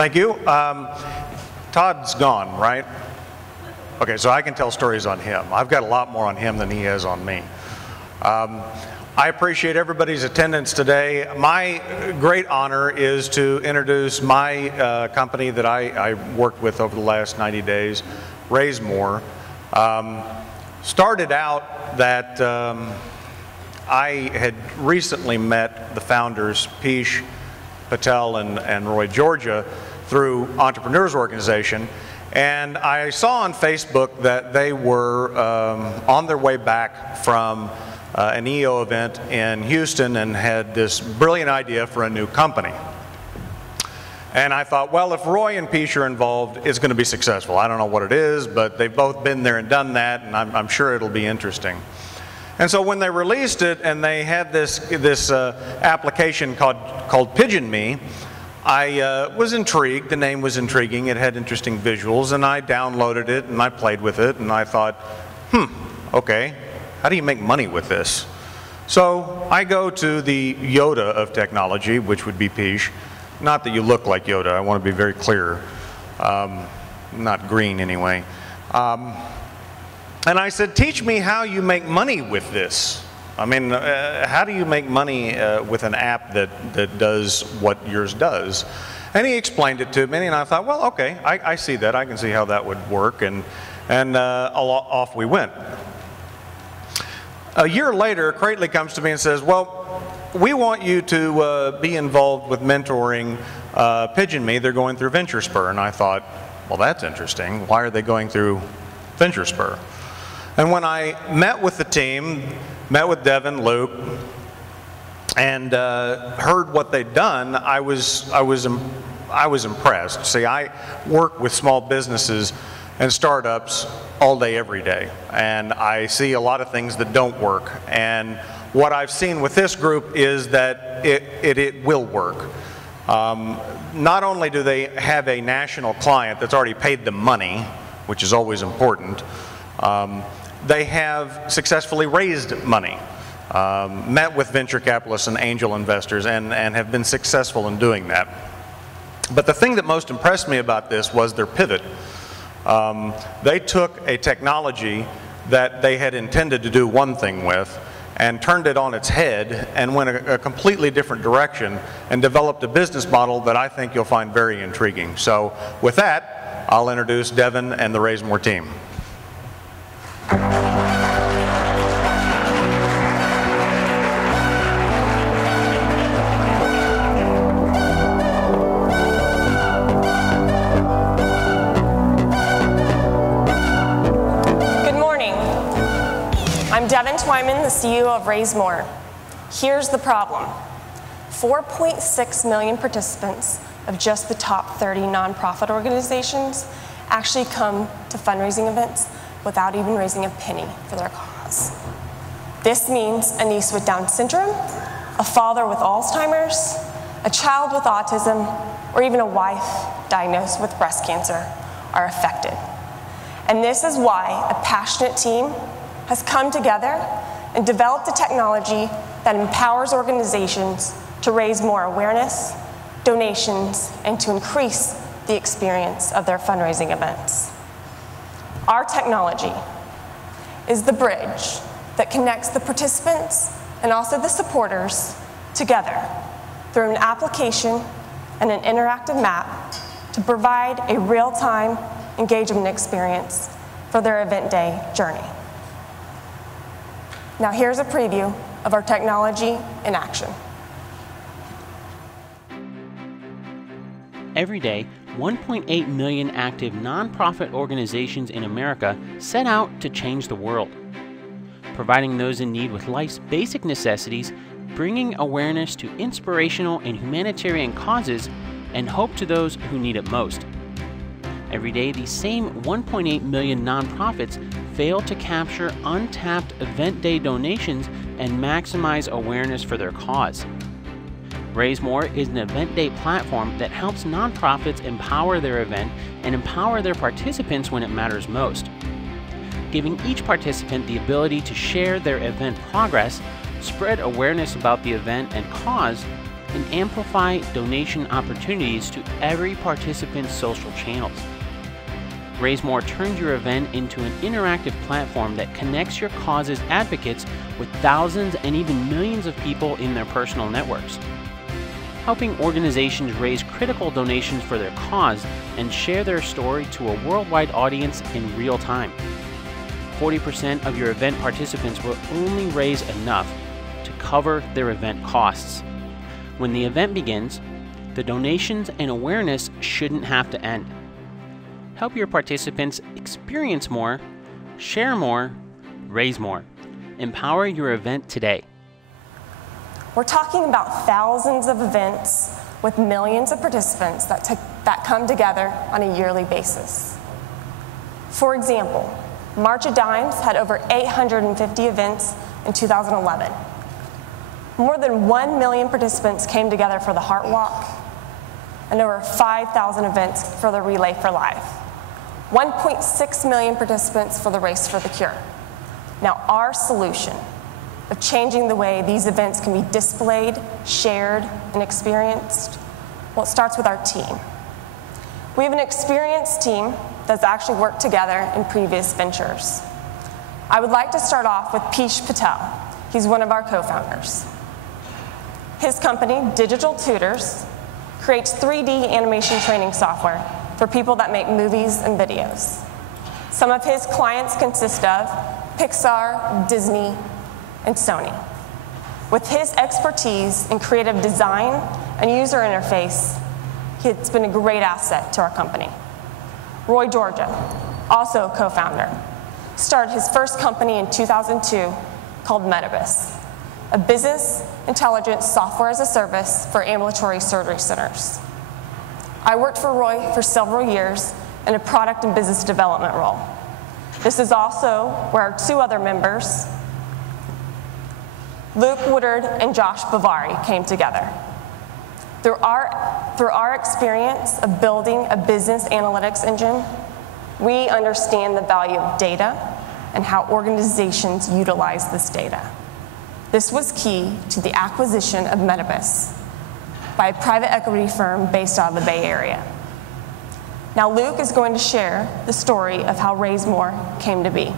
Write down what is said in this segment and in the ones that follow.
Thank you. Todd's gone, right? Okay, so I can tell stories on him. I've got a lot more on him than he has on me. I appreciate everybody's attendance today. My great honor is to introduce my company that I worked with over the last 90 days, RaiseMore. Started out that I had recently met the founders, Pish, Patel, and Roy Georgia, through Entrepreneurs Organization, and I saw on Facebook that they were on their way back from an EO event in Houston and had this brilliant idea for a new company. And I thought, well, if Roy and Pish are involved, it's going to be successful. I don't know what it is, but they've both been there and done that, and I'm sure it'll be interesting. And so when they released it and they had this application called Pigeon Me, I was intrigued. The name was intriguing. It had interesting visuals, and I downloaded it and I played with it, and I thought, okay, how do you make money with this? So I go to the Yoda of technology, which would be Pish. Not that you look like Yoda, I want to be very clear. Not green anyway. And I said, teach me how you make money with this. I mean, how do you make money with an app that does what yours does? And he explained it to me, and I thought, well, okay, I see that. I can see how that would work, and off we went. A year later, Crately comes to me and says, well, we want you to be involved with mentoring Pigeon Me. They're going through VentureSpur. And I thought, well, that's interesting. Why are they going through VentureSpur? And when I met with the team, met with Devin, Luke, and heard what they'd done, I was impressed. See, I work with small businesses and startups all day, every day, and I see a lot of things that don't work. And what I've seen with this group is that it will work. Not only do they have a national client that's already paid them money, which is always important, they have successfully raised money, met with venture capitalists and angel investors, and have been successful in doing that. But the thing that most impressed me about this was their pivot. They took a technology that they had intended to do one thing with and turned it on its head and went a completely different direction and developed a business model that I think you'll find very intriguing. So with that, I'll introduce Devin and the RaiseMore team. I'm Devin Twyman, the CEO of RaiseMore. Here's the problem. 4.6 million participants of just the top 30 nonprofit organizations actually come to fundraising events without even raising a penny for their cause. This means a niece with Down syndrome, a father with Alzheimer's, a child with autism, or even a wife diagnosed with breast cancer are affected. And this is why a passionate team has come together and developed a technology that empowers organizations to raise more awareness, donations, and to increase the experience of their fundraising events. Our technology is the bridge that connects the participants and also the supporters together through an application and an interactive map to provide a real-time engagement experience for their event day journey. Now here's a preview of our technology in action. Every day, 1.8 million active nonprofit organizations in America set out to change the world, providing those in need with life's basic necessities, bringing awareness to inspirational and humanitarian causes, and hope to those who need it most. Every day, these same 1.8 million nonprofits fail to capture untapped event day donations and maximize awareness for their cause. RaiseMore is an event day platform that helps nonprofits empower their event and empower their participants when it matters most, giving each participant the ability to share their event progress, spread awareness about the event and cause, and amplify donation opportunities to every participant's social channels. RaiseMore turns your event into an interactive platform that connects your cause's advocates with thousands and even millions of people in their personal networks, helping organizations raise critical donations for their cause and share their story to a worldwide audience in real time. 40% of your event participants will only raise enough to cover their event costs. When the event begins, the donations and awareness shouldn't have to end. Help your participants experience more, share more, raise more. Empower your event today. We're talking about thousands of events with millions of participants that come together on a yearly basis. For example, March of Dimes had over 850 events in 2011. More than 1 million participants came together for the Heart Walk, and over 5,000 events for the Relay for Life. 1.6 million participants for the Race for the Cure. Now, our solution of changing the way these events can be displayed, shared, and experienced, well, it starts with our team. We have an experienced team that's actually worked together in previous ventures. I would like to start off with Peesh Patel. He's one of our co-founders. His company, Digital Tutors, creates 3D animation training software for people that make movies and videos. Some of his clients consist of Pixar, Disney, and Sony. With his expertise in creative design and user interface, it's been a great asset to our company. Roy Georgia, also a co-founder, started his first company in 2002 called Metabus, a business intelligence software as a service for ambulatory surgery centers. I worked for Roy for several years in a product and business development role. This is also where our two other members, Luke Woodard and Josh Bavari, came together. Through our experience of building a business analytics engine, we understand the value of data and how organizations utilize this data. This was key to the acquisition of Metabus by a private equity firm based out of the Bay Area. Now Luke is going to share the story of how RaiseMore came to be.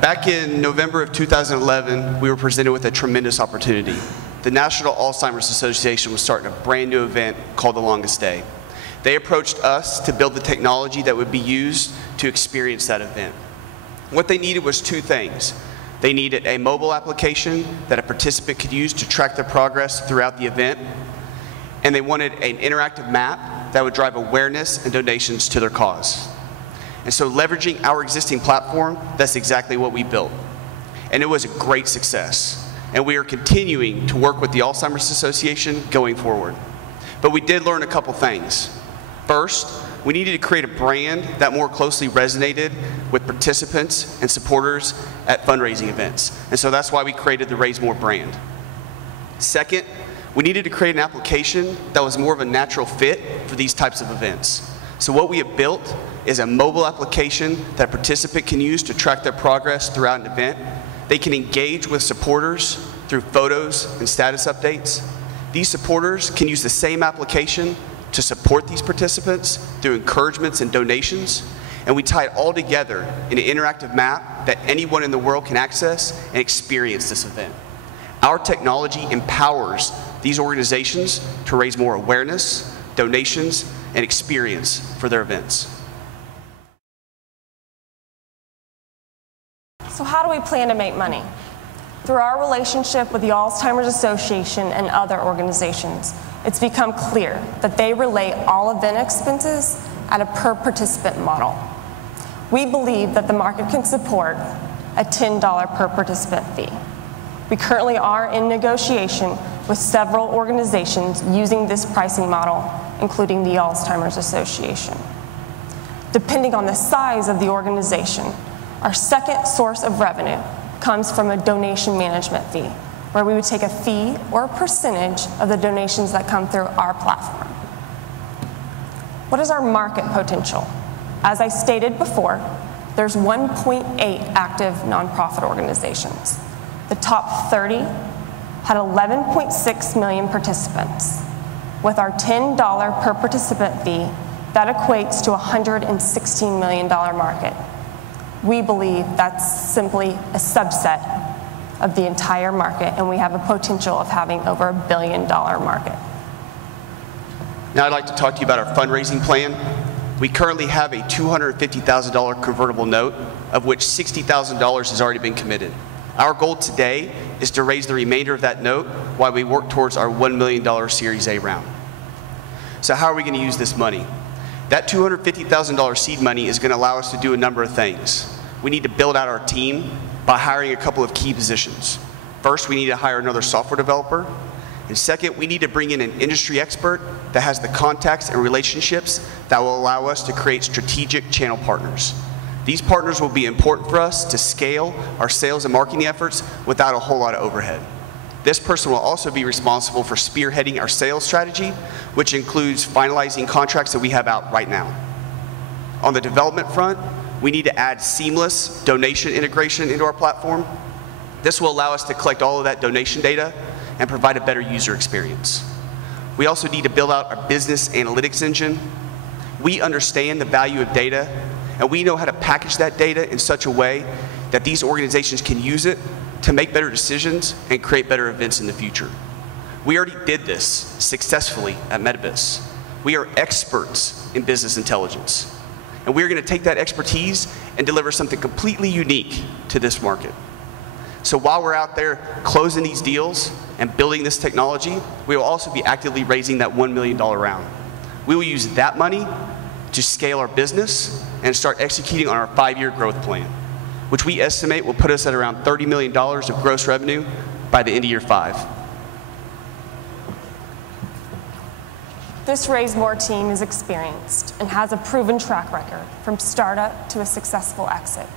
Back in November of 2011, we were presented with a tremendous opportunity. The National Alzheimer's Association was starting a brand new event called The Longest Day. They approached us to build the technology that would be used to experience that event. What they needed was two things. They needed a mobile application that a participant could use to track their progress throughout the event, and they wanted an interactive map that would drive awareness and donations to their cause. And so leveraging our existing platform, that's exactly what we built. And it was a great success. And we are continuing to work with the Alzheimer's Association going forward. But we did learn a couple things. First, we needed to create a brand that more closely resonated with participants and supporters at fundraising events. And so that's why we created the RaiseMore brand. Second, we needed to create an application that was more of a natural fit for these types of events. So what we have built is a mobile application that a participant can use to track their progress throughout an event. They can engage with supporters through photos and status updates. These supporters can use the same application to support these participants through encouragements and donations. And we tie it all together in an interactive map that anyone in the world can access and experience this event. Our technology empowers these organizations to raise more awareness, donations, and experience for their events. So how do we plan to make money? Through our relationship with the Alzheimer's Association and other organizations, it's become clear that they relay all event expenses at a per participant model. We believe that the market can support a $10 per participant fee. We currently are in negotiation with several organizations using this pricing model, including the Alzheimer's Association. Depending on the size of the organization, our second source of revenue comes from a donation management fee, where we would take a fee or a percentage of the donations that come through our platform. What is our market potential? As I stated before, there's 1.8 active nonprofit organizations. The top 30 had 11.6 million participants. With our $10 per participant fee, that equates to a $116 million market. We believe that's simply a subset of the entire market, and we have a potential of having over $1 billion market. Now I'd like to talk to you about our fundraising plan. We currently have a $250,000 convertible note, of which $60,000 has already been committed. Our goal today is to raise the remainder of that note while we work towards our $1 million Series A round. So how are we going to use this money? That $250,000 seed money is going to allow us to do a number of things. We need to build out our team by hiring a couple of key positions. First, we need to hire another software developer. And second, we need to bring in an industry expert that has the contacts and relationships that will allow us to create strategic channel partners. These partners will be important for us to scale our sales and marketing efforts without a whole lot of overhead. This person will also be responsible for spearheading our sales strategy, which includes finalizing contracts that we have out right now. On the development front, we need to add seamless donation integration into our platform. This will allow us to collect all of that donation data and provide a better user experience. We also need to build out our business analytics engine. We understand the value of data, and we know how to package that data in such a way that these organizations can use it to make better decisions and create better events in the future. We already did this successfully at Metabus. We are experts in business intelligence, and we're going to take that expertise and deliver something completely unique to this market. So while we're out there closing these deals and building this technology, we will also be actively raising that $1 million round. We will use that money to scale our business and start executing on our 5-year growth plan, which we estimate will put us at around $30 million of gross revenue by the end of year 5. This RaiseMore team is experienced and has a proven track record from startup to a successful exit.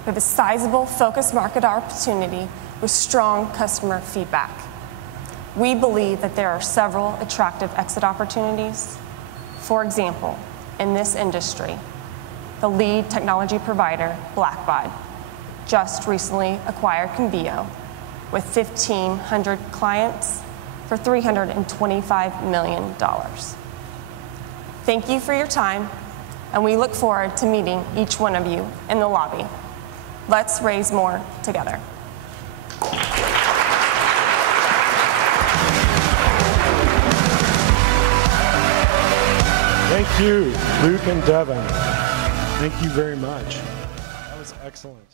We have a sizable focused market opportunity with strong customer feedback. We believe that there are several attractive exit opportunities. For example, in this industry, the lead technology provider, Blackbaud, just recently acquired Convio with 1,500 clients for $325 million. Thank you for your time, and we look forward to meeting each one of you in the lobby. Let's raise more together. Thank you, Luke and Devin. Thank you very much. That was excellent.